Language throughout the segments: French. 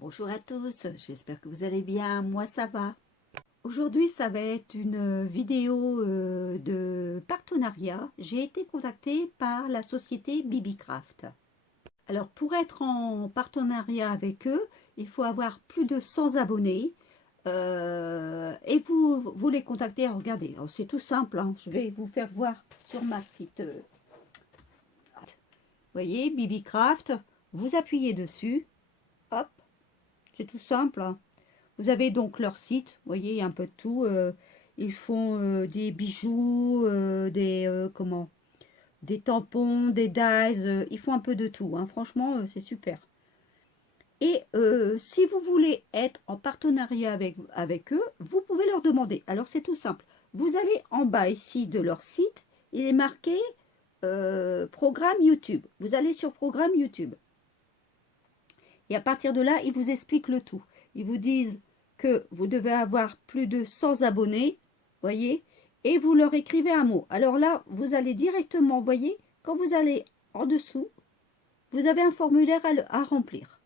Bonjour à tous, j'espère que vous allez bien, moi ça va. Aujourd'hui ça va être une vidéo de partenariat. J'ai été contactée par la société Bibicraft. Alors pour être en partenariat avec eux, il faut avoir plus de 100 abonnés. Et vous les contactez, regardez, c'est tout simple, hein. Je vais vous faire voir sur ma petite... vous voyez, Bibicraft, vous appuyez dessus, hop, c'est tout simple, hein. Vous avez donc leur site, vous voyez, il y a un peu de tout. Ils font des bijoux, des tampons, des dies, ils font un peu de tout, hein. Franchement, c'est super. Et si vous voulez être en partenariat avec eux, vous pouvez leur demander. Alors, c'est tout simple. Vous allez en bas ici de leur site, il est marqué programme YouTube. Vous allez sur programme YouTube. Et à partir de là, ils vous expliquent le tout. Ils vous disent que vous devez avoir plus de 100 abonnés, voyez, et vous leur écrivez un mot. Alors là, vous allez directement, voyez, quand vous allez en dessous, vous avez un formulaire à remplir.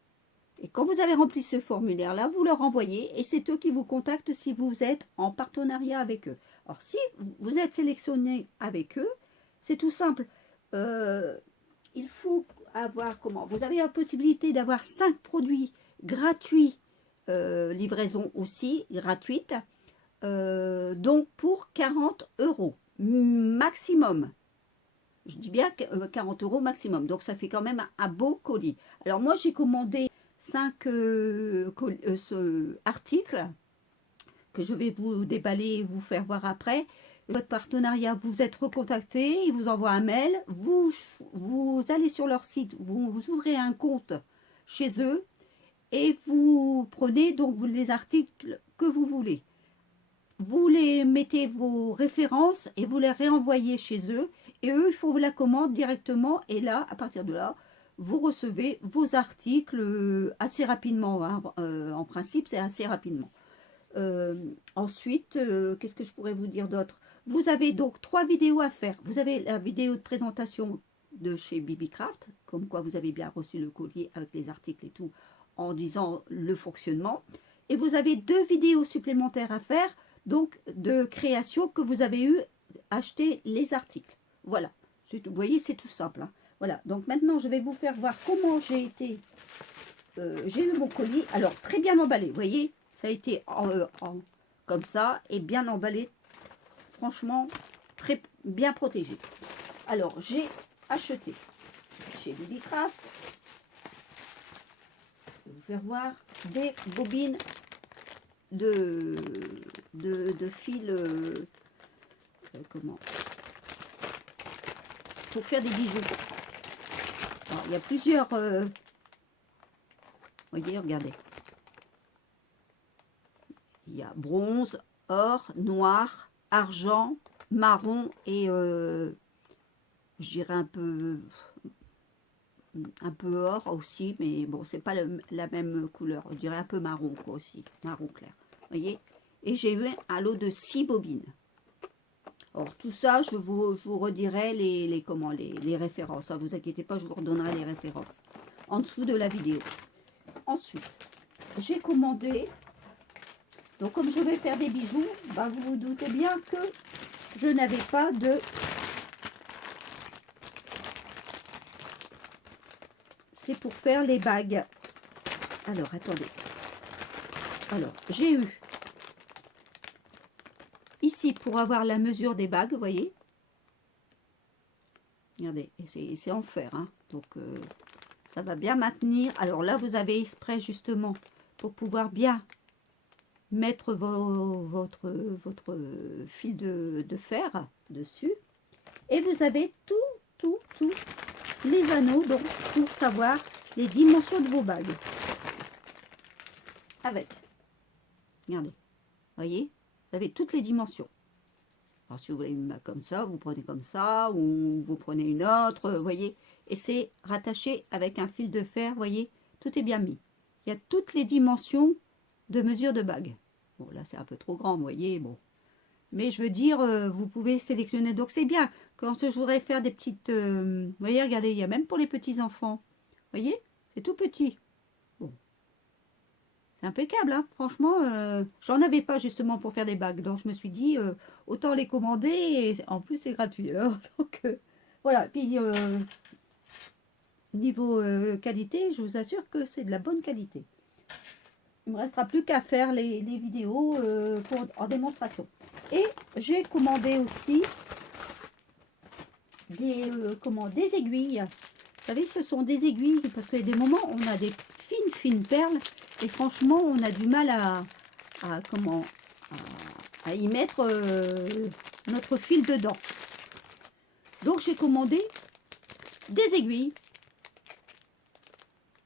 Et quand vous avez rempli ce formulaire-là, vous leur envoyez et c'est eux qui vous contactent si vous êtes en partenariat avec eux. Alors, si vous êtes sélectionné avec eux, c'est tout simple. Il faut avoir comment? Vous avez la possibilité d'avoir 5 produits gratuits, livraison aussi gratuite, donc pour 40 € maximum. Je dis bien 40 € maximum, donc ça fait quand même un beau colis. Alors moi j'ai commandé 5 articles que je vais vous déballer et vous faire voir après. Votre partenariat, vous êtes recontacté, ils vous envoient un mail, vous allez sur leur site, vous ouvrez un compte chez eux et vous prenez donc les articles que vous voulez. Vous les mettez vos références et vous les réenvoyez chez eux et eux ils font la commande directement et là, à partir de là, vous recevez vos articles assez rapidement, hein. En principe, c'est assez rapidement. Ensuite, qu'est-ce que je pourrais vous dire d'autre? Vous avez donc 3 vidéos à faire. Vous avez la vidéo de présentation de chez Bibicraft, comme quoi vous avez bien reçu le colis avec les articles et tout, en disant le fonctionnement. Et vous avez 2 vidéos supplémentaires à faire, donc de création que vous avez eu acheter les articles. Voilà, vous voyez, c'est tout simple, hein. Voilà, donc maintenant je vais vous faire voir comment j'ai eu mon colis. Alors, très bien emballé, vous voyez, ça a été comme ça et bien emballé, franchement très bien protégé. Alors j'ai acheté chez Bibicraft, je vais vous faire voir, des bobines de fil pour faire des bijoux. Alors, il y a plusieurs voyez, regardez. Il y a bronze, or, noir, argent, marron et je dirais un peu or aussi, mais bon, c'est pas la même couleur. Je dirais un peu marron quoi aussi, marron clair. Voyez. Et j'ai eu un lot de 6 bobines. Alors tout ça, je vous redirai les références. Ne vous inquiétez pas, je vous redonnerai les références en dessous de la vidéo. Ensuite, j'ai commandé, donc comme je vais faire des bijoux, bah, vous vous doutez bien que je n'avais pas de... C'est pour faire les bagues. Alors, attendez. Alors, j'ai eu ici pour avoir la mesure des bagues, vous voyez. Regardez, c'est en fer, hein, donc... ça va bien maintenir. Alors là, vous avez exprès justement pour pouvoir bien mettre votre fil de fer dessus. Et vous avez tous les anneaux donc, pour savoir les dimensions de vos bagues. Avec. Regardez. Voyez, vous avez toutes les dimensions. Alors si vous voulez une bague comme ça, vous prenez comme ça, ou vous prenez une autre, voyez. Et c'est rattaché avec un fil de fer, voyez, tout est bien mis. Il y a toutes les dimensions de mesure de bague. Bon, là, c'est un peu trop grand, vous voyez, bon. Mais je veux dire, vous pouvez sélectionner. Donc, c'est bien. Quand je voudrais faire des petites... vous voyez, regardez, il y a même pour les petits-enfants. Vous voyez, c'est tout petit. Bon. C'est impeccable, hein. Franchement, j'en avais pas justement pour faire des bagues. Donc je me suis dit, autant les commander et en plus c'est gratuit. Alors, donc voilà, puis niveau qualité, je vous assure que c'est de la bonne qualité. Il me restera plus qu'à faire les vidéos en démonstration. Et j'ai commandé aussi des aiguilles. Vous savez, ce sont des aiguilles parce qu'il y a des moments où on a des fines perles et franchement, on a du mal à y mettre notre fil dedans. Donc, j'ai commandé des aiguilles.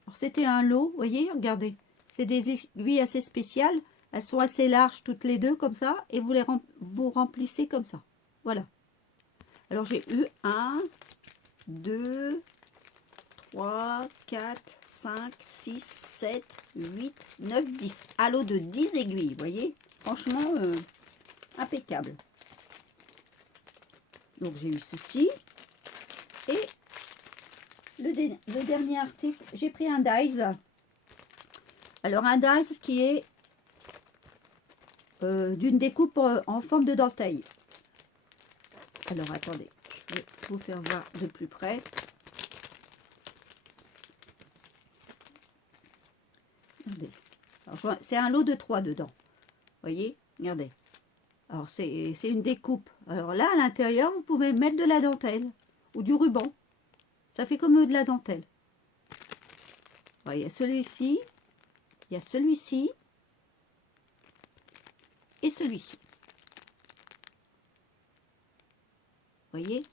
Alors, c'était un lot, vous voyez, regardez. C'est des aiguilles assez spéciales. Elles sont assez larges toutes les deux comme ça et vous remplissez comme ça. Voilà. Alors, j'ai eu 1, 2, 3, 4, 5, 6, 7, 8, 9, 10. Un lot de 10 aiguilles, vous voyez. Franchement, impeccable. Donc, j'ai eu ceci. Et le dernier article, j'ai pris un dies. Alors, un dies qui est d'une découpe en forme de dentelle. Alors, attendez, je vais vous faire voir de plus près. C'est un lot de 3 dedans. Vous voyez, regardez. Alors, c'est une découpe. Alors là, à l'intérieur, vous pouvez mettre de la dentelle ou du ruban. Ça fait comme de la dentelle. Alors, il y a celui-ci, il y a celui-ci et celui-ci. Vous voyez?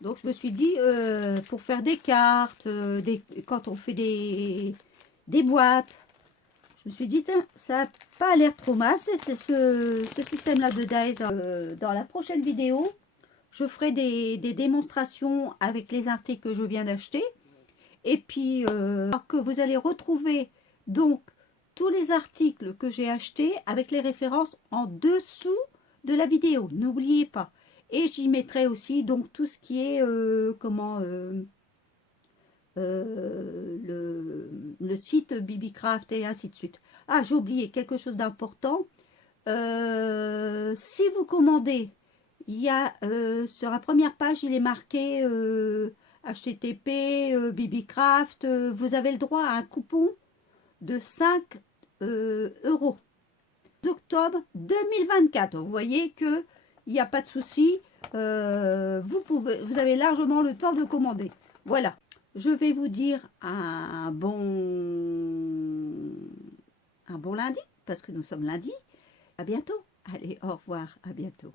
Donc, je me suis dit, pour faire des cartes, quand on fait des boîtes, je me suis dit, tiens, ça n'a pas l'air trop mal, ce système-là de dies. Dans la prochaine vidéo, je ferai des démonstrations avec les articles que je viens d'acheter. Et puis, que vous allez retrouver donc tous les articles que j'ai achetés avec les références en dessous de la vidéo. N'oubliez pas. Et j'y mettrai aussi donc tout ce qui est, le site Bibicraft et ainsi de suite. Ah, j'ai oublié quelque chose d'important. Si vous commandez, il y a sur la première page, il est marqué HTTP, Bibicraft. Vous avez le droit à un coupon de 5 euros. Octobre 2024. Vous voyez que il n'y a pas de souci. Vous avez largement le temps de commander. Voilà. Je vais vous dire un bon lundi, parce que nous sommes lundi. À bientôt. Allez, au revoir, à bientôt.